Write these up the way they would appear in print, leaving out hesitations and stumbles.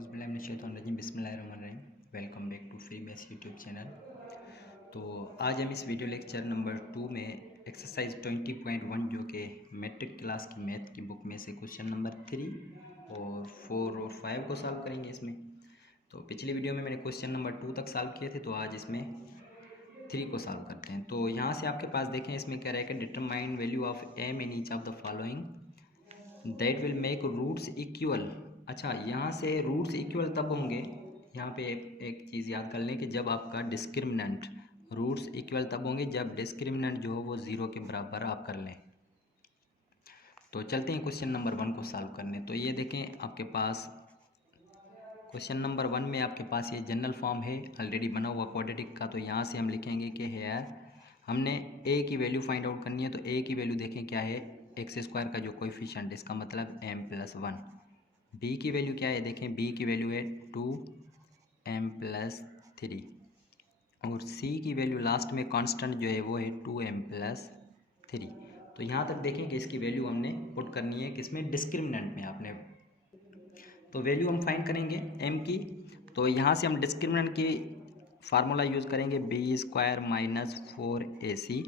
औज़ुबिल्लाहिमिनश्शैतानिर्रजीम बिस्मिल्लाहिर्रहमानिर्रहीम। Welcome back to free maths YouTube channel. तो आज हम इस वीडियो लेक्चर नंबर 2 में एक्सरसाइज 20.1 जो कि मैट्रिक क्लास की मैथ की बुक में से क्वेश्चन नंबर 3 और 4 और 5 को सॉल्व करेंगे इसमें। तो पिछली वीडियो में मैंने क्वेश्चन नंबर 2 तक सॉल्व किए थे, तो आज इसमें 3 को सॉल्व करते हैं। तो यहाँ से आपके पास देखें, इसमें क्या रहेगा, determine value of m in each of the following that will make roots equal. अच्छा, यहाँ से रूट्स इक्वल तब होंगे, यहाँ पे एक चीज़ याद कर लें कि जब आपका डिस्क्रिमिनेंट, रूट्स इक्वल तब होंगे जब डिस्क्रिमिनेंट जो हो वो 0 के बराबर आप कर लें। तो चलते हैं क्वेश्चन नंबर 1 को सॉल्व करने। तो ये देखें, आपके पास क्वेश्चन नंबर 1 में आपके पास ये जनरल फॉर्म है ऑलरेडी बना हुआ क्वाड्रेटिक का। तो यहाँ से हम लिखेंगे कि हेयर हमने ए की वैल्यू फाइंड आउट करनी है। तो ए की वैल्यू देखें क्या है, एक्स स्क्वायर का जो कोएफिशिएंट, इसका मतलब m+1। बी की वैल्यू क्या है, देखें बी की वैल्यू है 2m+3 और सी की वैल्यू लास्ट में कांस्टेंट जो है वो है 2m+3। तो यहाँ तक देखें कि इसकी वैल्यू हमने पुट करनी है किसमें, डिस्क्रिमिनेंट में आपने। तो वैल्यू हम फाइंड करेंगे m की। तो यहाँ से हम डिस्क्रिमिनेंट की फार्मूला यूज़ करेंगे b² - 4ac।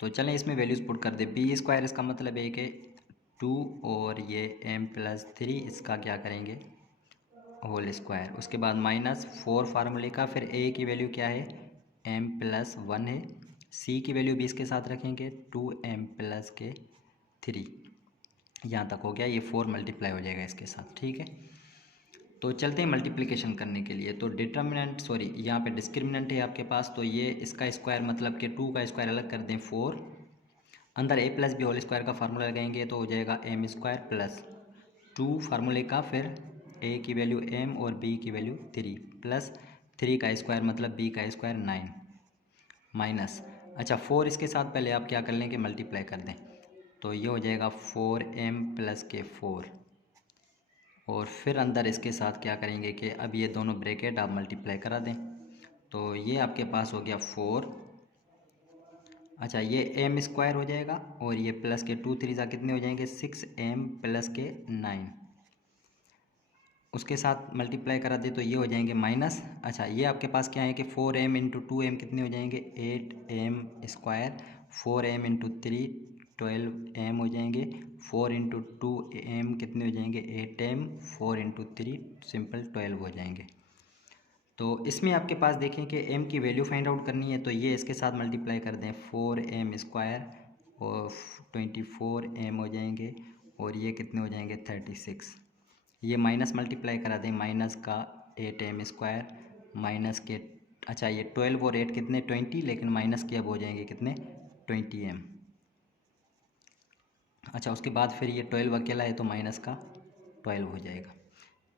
तो चलें इसमें वैल्यूज़ पुट कर दे। b² इसका मतलब है कि 2 और ये m+3 इसका क्या करेंगे, होल स्क्वायर। उसके बाद -4 फार्मूले का, फिर a की वैल्यू क्या है, m+1 है। c की वैल्यू भी इसके साथ रखेंगे 2m+3। यहाँ तक हो गया, ये 4 मल्टीप्लाई हो जाएगा इसके साथ, ठीक है। तो चलते हैं मल्टीप्लिकेशन करने के लिए। तो डिटर्मिनेंट, सॉरी यहाँ पे डिस्क्रिमिनेंट है आपके पास, तो ये इसका स्क्वायर मतलब कि 2 का स्क्वायर अलग कर दें 4, अंदर a+b होल स्क्वायर का फार्मूला लगाएंगे तो हो जाएगा m² + 2 फार्मूले का, फिर a की वैल्यू m और b की वैल्यू 3 प्लस 3 का स्क्वायर मतलब b का स्क्वायर 9 माइनस, अच्छा 4 इसके साथ पहले आप क्या कर लें कि मल्टीप्लाई कर दें। तो ये हो जाएगा 4m + के 4 और फिर अंदर इसके साथ क्या करेंगे कि अब ये दोनों ब्रैकेट आप मल्टीप्लाई करा दें। तो ये आपके पास हो गया 4, अच्छा ये m² हो जाएगा और ये प्लस के 2 3 कितने हो जाएंगे, 6m + के 9, उसके साथ मल्टीप्लाई करा दे तो ये हो जाएंगे माइनस। अच्छा ये आपके पास क्या है कि 4m × 2m कितने हो जाएंगे, 8m², 4m × 3 12m हो जाएंगे, 4 × 2m कितने हो जाएंगे, 8m, 4 × 3 सिंपल 12 हो जाएंगे। तो इसमें आपके पास देखें कि m की वैल्यू फाइंड आउट करनी है, तो ये इसके साथ मल्टीप्लाई कर दें 4m² और 24m हो जाएंगे और ये कितने हो जाएंगे 36। ये माइनस मल्टीप्लाई करा दें, माइनस का 8m² माइनस के, अच्छा ये 12 और 8 कितने 20, लेकिन माइनस के अब हो जाएंगे कितने 20m। अच्छा उसके बाद फिर ये 12 अकेला है तो माइनस का 12 हो जाएगा।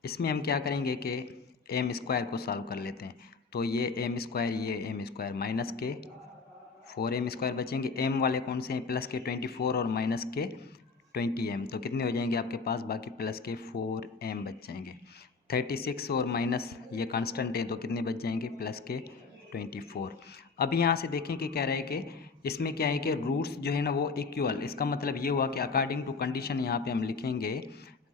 इसमें हम क्या करेंगे कि m² को सॉल्व कर लेते हैं। तो ये m², ये m² माइनस के 4m² बचेंगे, m वाले कौन से हैं, प्लस के 24 और माइनस के 20m, तो कितने हो जाएंगे आपके पास, बाकी प्लस के 4m बच जाएंगे। 36 और माइनस ये कांस्टेंट है तो कितने बच जाएंगे, प्लस के 24। अब यहाँ से देखें कि कह रहा है कि इसमें क्या है कि रूट्स जो है ना वो इक्वल, इसका मतलब ये हुआ कि अकॉर्डिंग टू कंडीशन यहाँ पे हम लिखेंगे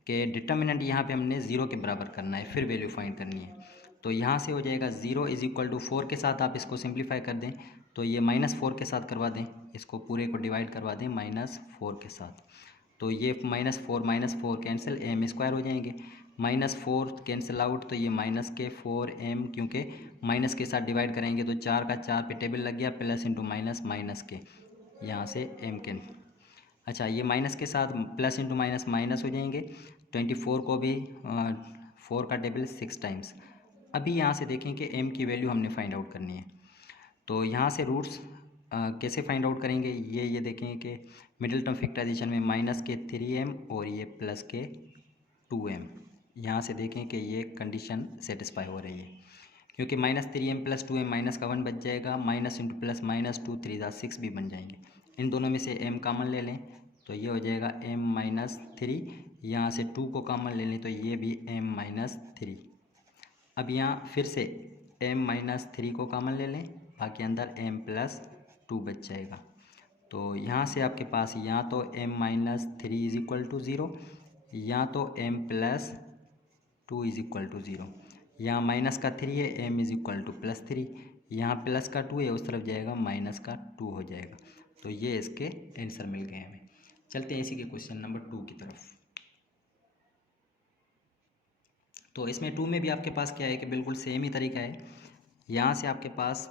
कि डिटर्मिनेंट यहाँ पे हमने 0 के बराबर करना है, फिर वैल्यू फाइंड करनी है। तो यहाँ से हो जाएगा 0 = 4 के साथ आप इसको सिंप्लीफाई कर दें, तो ये -4 के साथ करवा दें, इसको पूरे को डिवाइड करवा दें -4 के साथ। तो ये -4 कैंसिल, m² हो जाएंगे, -4 कैंसिल आउट, तो ये माइनस के 4m, क्योंकि माइनस के साथ डिवाइड करेंगे तो 4 का 4 पे टेबल लग गया, प्लस × माइनस माइनस के, यहाँ से m के, अच्छा ये माइनस के साथ प्लस × माइनस माइनस हो जाएंगे, 24 को भी 4 का टेबल 6 टाइम्स। अभी यहाँ से देखें कि m की वैल्यू हमने फाइंड आउट करनी है। तो यहाँ से रूट्स कैसे फाइंड आउट करेंगे, ये देखें कि मिडिल टर्म फैक्टराइजेशन में माइनस के 3m और ये प्लस के 2m, यहाँ से देखें कि ये कंडीशन सेटिस्फाई हो रही है, क्योंकि -3m + 2m माइनस का 1 बच जाएगा, माइनस × प्लस -2 3 6 भी बन जाएंगे। इन दोनों में से m कॉमन ले लें तो ये हो जाएगा m-3, यहाँ से 2 को कॉमन ले लें तो ये भी m-3। अब यहाँ फिर से m-3 को कॉमन ले लें, बाकी अंदर m+2 बच जाएगा। तो यहाँ से आपके पास या तो m-3 = 0 या तो m+2 2 इज इक्वल टू 0। यहाँ माइनस का 3 है, m इज इक्वल टू +3, यहाँ प्लस का 2 है, उस तरफ जाएगा माइनस का 2 हो जाएगा। तो ये इसके आंसर मिल गए हमें। चलते हैं इसी के क्वेश्चन नंबर 2 की तरफ। तो इसमें 2 में भी आपके पास क्या है कि बिल्कुल सेम ही तरीका है। यहाँ से आपके पास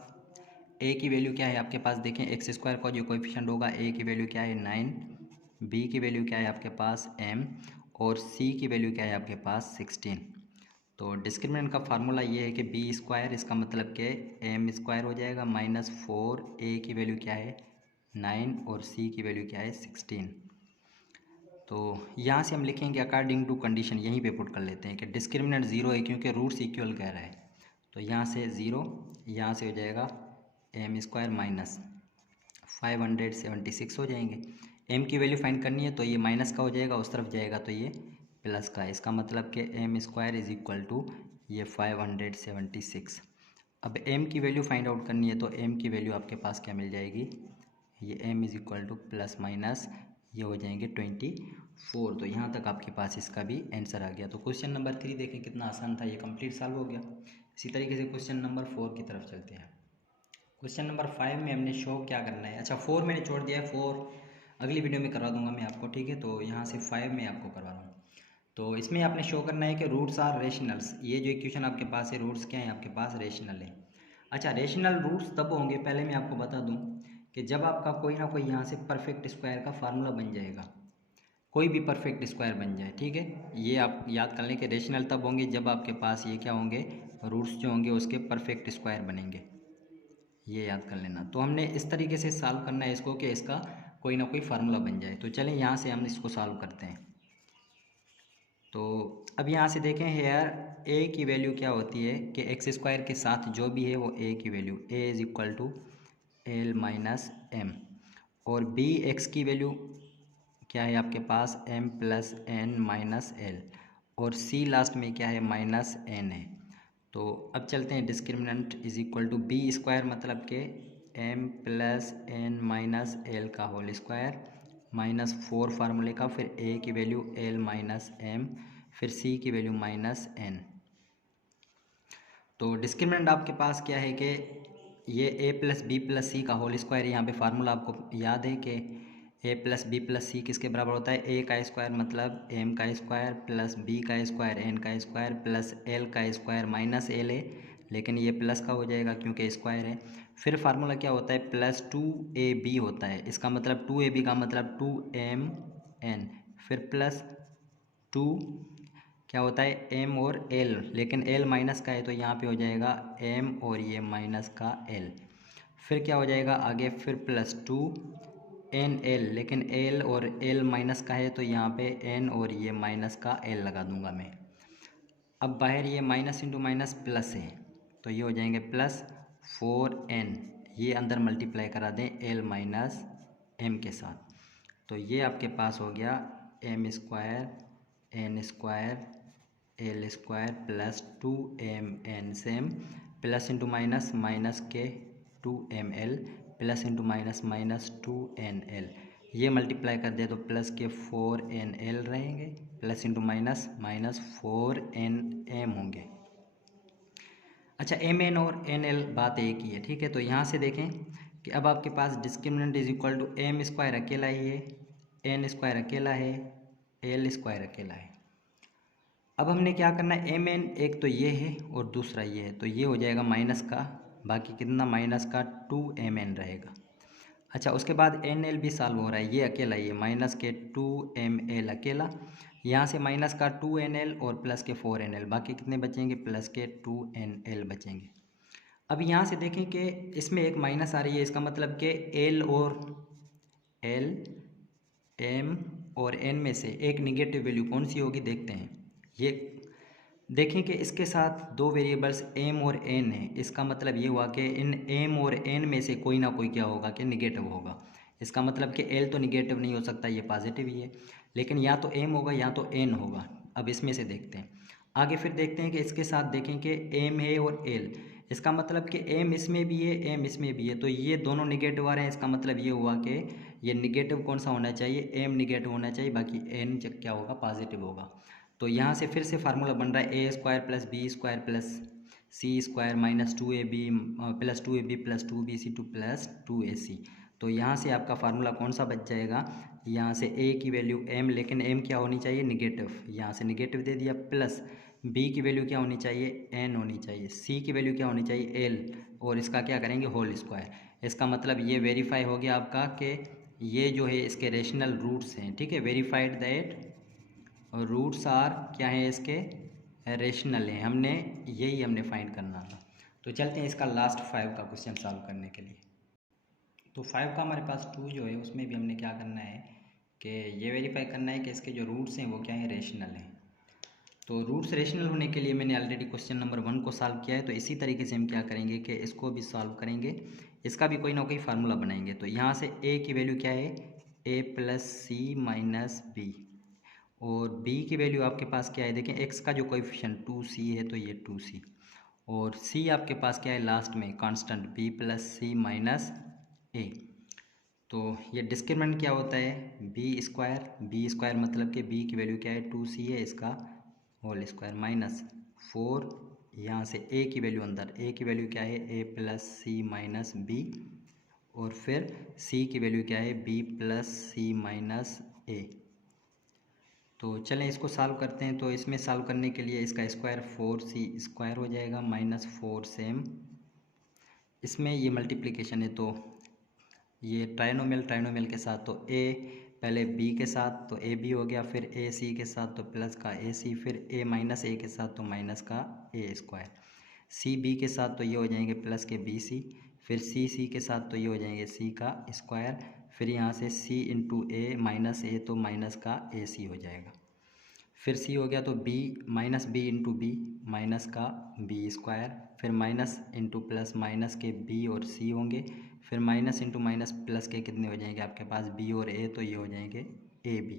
a की वैल्यू क्या है आपके पास, देखें x² का जो कोएफिशिएंट होगा, a की वैल्यू क्या है 9, b की वैल्यू क्या है आपके पास m, और c की वैल्यू क्या है आपके पास 16। तो डिस्क्रिमिनेंट का फार्मूला ये है कि b², इसका मतलब कि m² हो जाएगा माइनस 4, a की वैल्यू क्या है 9 और c की वैल्यू क्या है 16। तो यहाँ से हम लिखेंगे अकॉर्डिंग टू कंडीशन, यहीं पे पुट कर लेते हैं कि डिस्क्रिमिनेंट 0 है क्योंकि रूट्स इक्वल कह रहा है। तो यहाँ से 0, यहाँ से हो जाएगा m² माइनस 576 हो जाएंगे। m की वैल्यू फाइंड करनी है तो ये माइनस का हो जाएगा, उस तरफ जाएगा तो ये प्लस का है। इसका मतलब कि m² इज इक्वल टू ये 576। अब m की वैल्यू फाइंड आउट करनी है तो m की वैल्यू आपके पास क्या मिल जाएगी, ये m is equal two plus minus ये हो जाएंगे 24। तो यहाँ तक आपके पास इसका भी आंसर आ गया। तो क्वेश्चन नंबर 3 देखें कितना आसान था, ये कंप्लीट सॉल्व हो गया। इसी तरीके से क्वेश्चन नंबर 4 की तरफ चलते हैं। क्वेश्चन नंबर 5 में हमने शो क्या करना है, अच्छा 4 मैंने छोड़ दिया है, 4 अगली वीडियो में करवा दूंगा मैं आपको, ठीक है। तो यहाँ से 5 में आपको करवा रहा हूँ। तो इसमें आपने शो करना है कि रूट्स आर रेशनल्स। ये जो इक्वेशन आपके पास है, रूट्स क्या है आपके पास, रेशनल है। अच्छा रेशनल रूट्स तब होंगे, पहले मैं आपको बता दूं कि जब आपका कोई ना कोई यहाँ से परफेक्ट स्क्वायर का फार्मूला बन जाएगा, कोई भी परफेक्ट स्क्वायर बन जाए, ठीक है। ये आप याद कर लें कि रेशनल तब होंगे जब आपके पास ये क्या होंगे, रूट्स जो होंगे उसके परफेक्ट स्क्वायर बनेंगे, ये याद कर लेना। तो हमने इस तरीके से सॉल्व करना है इसको कि इसका कोई ना कोई फार्मूला बन जाए। तो चलें यहाँ से हम इसको सॉल्व करते हैं। तो अब यहाँ से देखें हेयर a की वैल्यू क्या होती है कि x² के साथ जो भी है वो a की वैल्यू a इज इक्वल टू l माइनस m, और b x की वैल्यू क्या है आपके पास m plus n minus l, और c लास्ट में क्या है माइनस n है। तो अब चलते हैं discriminant is equal to b² मतलब के m plus n minus l का होल स्क्वायर माइनस 4 फार्मूले का, फिर a की वैल्यू l माइनस m, फिर c की वैल्यू माइनस n। तो डिस्क्रिमिनेंट आपके पास क्या है कि ये a प्लस बी प्लस सी का होल स्क्वायर, यहाँ पे फार्मूला आपको याद है कि a प्लस बी प्लस सी किसके बराबर होता है, a का स्क्वायर मतलब m का स्क्वायर प्लस b का स्क्वायर n का स्क्वायर प्लस l का स्क्वायर माइनस l है, लेकिन ये प्लस का हो जाएगा क्योंकि स्क्वायर है। फिर फार्मूला क्या होता है, प्लस 2ab होता है, इसका मतलब 2ab का मतलब 2mn, फिर प्लस 2 क्या होता है m और l, लेकिन l माइनस का है तो यहाँ पे हो जाएगा m और ये माइनस का l। फिर क्या हो जाएगा आगे, फिर प्लस 2nl, लेकिन l और l माइनस का है तो यहाँ पे n और ये माइनस का l लगा दूंगा मैं। अब बाहर ये माइनस इंटू माइनस प्लस है तो ये हो जाएंगे प्लस 4n, ये अंदर मल्टीप्लाई करा दें l माइनस m के साथ। तो ये आपके पास हो गया m² n² l² plus 2mn same, plus into minus minus के 2ml plus into minus minus 2nl, ये मल्टीप्लाई कर दे तो प्लस के 4nl रहेंगे, plus into minus minus 4nm होंगे। अच्छा mn और nl बात एक ही है, ठीक है। तो यहाँ से देखें कि अब आपके पास discriminant is equal to m² अकेला ही है, n² अकेला है, l² अकेला है। अब हमने क्या करना है, mn एक तो ये है और दूसरा ये है, तो ये हो जाएगा माइनस का, बाकी कितना माइनस का 2mn रहेगा। अच्छा उसके बाद nl भी सॉल्व हो रहा है, ये अकेला ही है, माइनस के 2ml अकेला, यहाँ से माइनस का 2nl और प्लस के 4nl, बाकी कितने बचेंगे, प्लस के 2nl बचेंगे। अब यहाँ से देखें कि इसमें एक माइनस आ रही है, इसका मतलब कि l और l m और n में से एक निगेटिव वैल्यू कौन सी होगी देखते हैं। ये देखें कि इसके साथ दो वेरिएबल्स m और n है, इसका मतलब ये हुआ कि इन m और n में से कोई ना कोई क्या होगा कि निगेटिव होगा। इसका मतलब कि l तो निगेटिव नहीं हो सकता, ये पॉजिटिव ही है, लेकिन या तो m होगा या तो n होगा। अब इसमें से देखते हैं आगे, फिर देखते हैं कि इसके साथ देखें कि m है और l, इसका मतलब कि m इसमें भी है m इसमें भी है, तो ये दोनों निगेटिव आ रहे हैं। इसका मतलब ये हुआ कि ये निगेटिव कौन सा होना चाहिए, m निगेटिव होना चाहिए, बाकी n क्या होगा पॉजिटिव होगा। तो यहाँ से फिर से फार्मूला बन रहा है a square plus b square plus c square minus 2ab plus 2ab plus 2bc2 plus 2ac। तो यहाँ से आपका फार्मूला कौन सा बच जाएगा, यहाँ से a की वैल्यू m, लेकिन m क्या होनी चाहिए, निगेटिव, यहाँ से निगेटिव दे दिया, प्लस b की वैल्यू क्या होनी चाहिए, n होनी चाहिए, c की वैल्यू क्या होनी चाहिए, l, और इसका क्या करेंगे, होल स्क्वायर। इसका मतलब ये वेरीफाई हो गया आपका कि ये जो है इसके रेशनल रूट्स हैं, ठीक है, वेरीफाइड दैट रूट्स आर क्या है इसके, रेशनल हैं। हमने फाइंड करना था। तो चलते हैं इसका लास्ट 5 का क्वेश्चन सॉल्व करने के लिए। तो 5 का हमारे पास 2 जो है उसमें भी हमने क्या करना है कि ये वेरीफाई करना है कि इसके जो रूट्स हैं वो क्या है, रेशनल हैं। तो रूट्स रेशनल होने के लिए मैंने ऑलरेडी क्वेश्चन नंबर 1 को सॉल्व किया है, तो इसी तरीके से हम क्या करेंगे कि इसको भी सॉल्व करेंगे, इसका भी कोई ना कोई फार्मूला बनाएंगे। तो यहाँ से a की वैल्यू क्या है, a plus C minus b, और b की वैल्यू आपके पास क्या है, देखें x का जो कोएफिशिएंट 2c है तो ये 2c, और c आपके पास क्या है लास्ट में constant b plus C minus a। तो ये डिस्क्रिमिनेंट क्या होता है, b स्क्वायर मतलब कि b की वैल्यू क्या है 2c है, इसका होल स्क्वायर माइनस 4, यहाँ से a की वैल्यू अंदर, a की वैल्यू क्या है a plus C minus b, और फिर c की वैल्यू क्या है b plus C minus a। तो चलें इसको सॉल्व करते हैं। तो इसमें सॉल्व करने के लिए इसका स्क्वायर 4c स्क्वायर हो जाएगा माइनस 4 इसमें ये मल्टीप्लिकेशन है तो ये ट्राइनोमियल के साथ, तो a पहले b के साथ तो a b हो गया, फिर a c के साथ तो प्लस का a c, फिर a माइनस a के साथ तो माइनस का a स्क्वायर, c b के साथ तो ये हो जाएंगे प्लस के b c, फिर c c के साथ तो ये हो जाएंगे c का स्क्वायर, फिर यहाँ से c into a minus a तो माइनस का a c हो जाएगा, फिर c हो गया तो b minus b into B minus का b स्क्वायर, फिर माइनस इंटू प्लस माइनस के b और c होंगे, फिर माइनस इंटू माइनस प्लस के कितने हो जाएंगे आपके पास b और a, तो ये हो जाएंगे ab।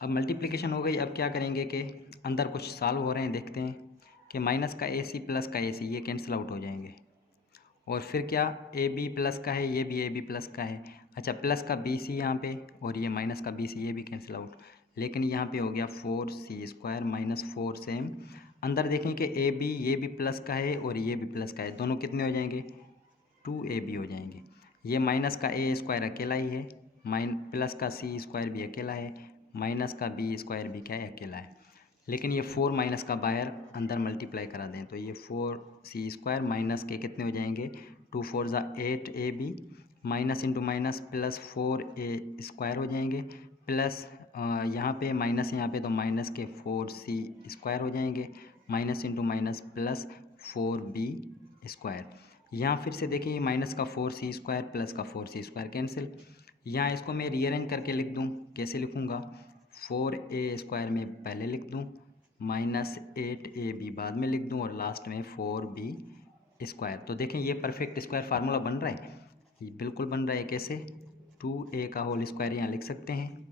अब मल्टीप्लिकेशन हो गई, अब क्या करेंगे कि अंदर कुछ सॉल्व हो रहे हैं, देखते हैं कि माइनस का ac प्लस का ac ये कैंसिल आउट हो जाएंगे, और फिर क्या ab प्लस का है, ये भी ab प्लस का है, अच्छा प्लस का bc यहाँ पे, और ये माइनस का bc ये भी कैंसिल आउट, लेकिन यहाँ पे हो गया 4c स्क्वायर माइनस 4 सेम। अंदर देखें कि ab ये भी प्लस का है और ये भी प्लस का है, दोनों कितने हो जाएंगे 2ab हो जाएंगे। ये माइनस का a स्क्वायर अकेला ही है, प्लस का c स्क्वायर भी अकेला है, माइनस का b स्क्वायर भी क्या है, अकेला है, लेकिन ये 4 माइनस का बाहर अंदर मल्टीप्लाई करा दें तो ये 4c स्क्वायर माइनस के कितने हो जाएंगे 2 4 ज़ा 8ab, minus into minus plus 4a square हो जाएंगे, प्लस यहाँ पे माइनस, यहाँ पे तो माइनस के 4c स्क्वायर हो जाएंगे, minus into minus plus 4b square. यहाँ फिर से देखिए माइनस का 4c स्क्वायर प्लस का 4c स्क्वायर कैंसिल, यहाँ इसको मैं रीअरेंज करके लिख दूँ, कैसे लिखूँगा 4a स्क्वायर में पहले लिख दूँ, माइनस 8ab बाद में लिख दूँ, और लास्ट में 4b स्क्वायर। तो देखें ये परफेक्ट स्क्वायर फार्मूला बन रहा है, ये बिल्कुल बन रहा है, कैसे 2a का होल स्क्वायर यहाँ लिख सकते हैं,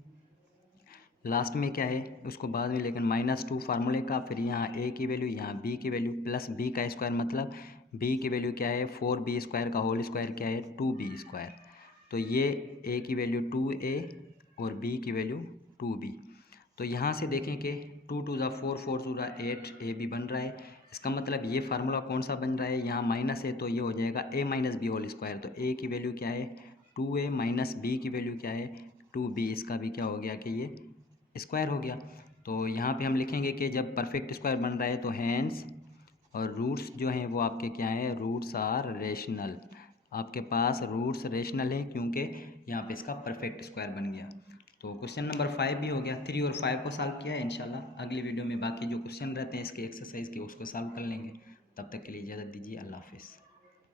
लास्ट में क्या है उसको बाद में, लेकिन -2 फार्मूले का, फिर यहाँ a की वैल्यू यहाँ b की वैल्यू प्लस b का स्क्वायर, मतलब b की वैल्यू क्या है 4b स्क्वायर का होल स्क्वायर क्या है 2b स्क्वायर। तो ये a की वैल्यू 2a और b की वैल्यू 2b। तो यहाँ से देखें कि 2 2 ज़ा 4 4 2 ज़ा 8ab बन रहा है, इसका मतलब ये फार्मूला कौन सा बन रहा है, यहाँ माइनस है तो ये हो जाएगा a minus B whole square, तो a की वैल्यू क्या है 2a माइनस b की वैल्यू क्या है 2b, इसका भी क्या हो गया कि ये स्क्वायर हो गया। तो यहाँ पे हम लिखेंगे कि जब परफेक्ट स्क्वायर बन रहा है तो हैंस, और रूट्स जो हैं वो आपके क्या हैं, रूट्स आर रेशनल, आपके पास रूट्स रेशनल हैं क्योंकि यहाँ पे इसका परफेक्ट स्क्वायर बन गया। तो क्वेश्चन नंबर 5 भी हो गया, 3 और 5 को सॉल्व किया है। इंशाल्लाह अगली वीडियो में बाकी जो क्वेश्चन रहते हैं इसके एक्सरसाइज के उसको सॉल्व कर लेंगे। तब तक के लिए इजाज़त दीजिए, अल्लाह हाफिज़।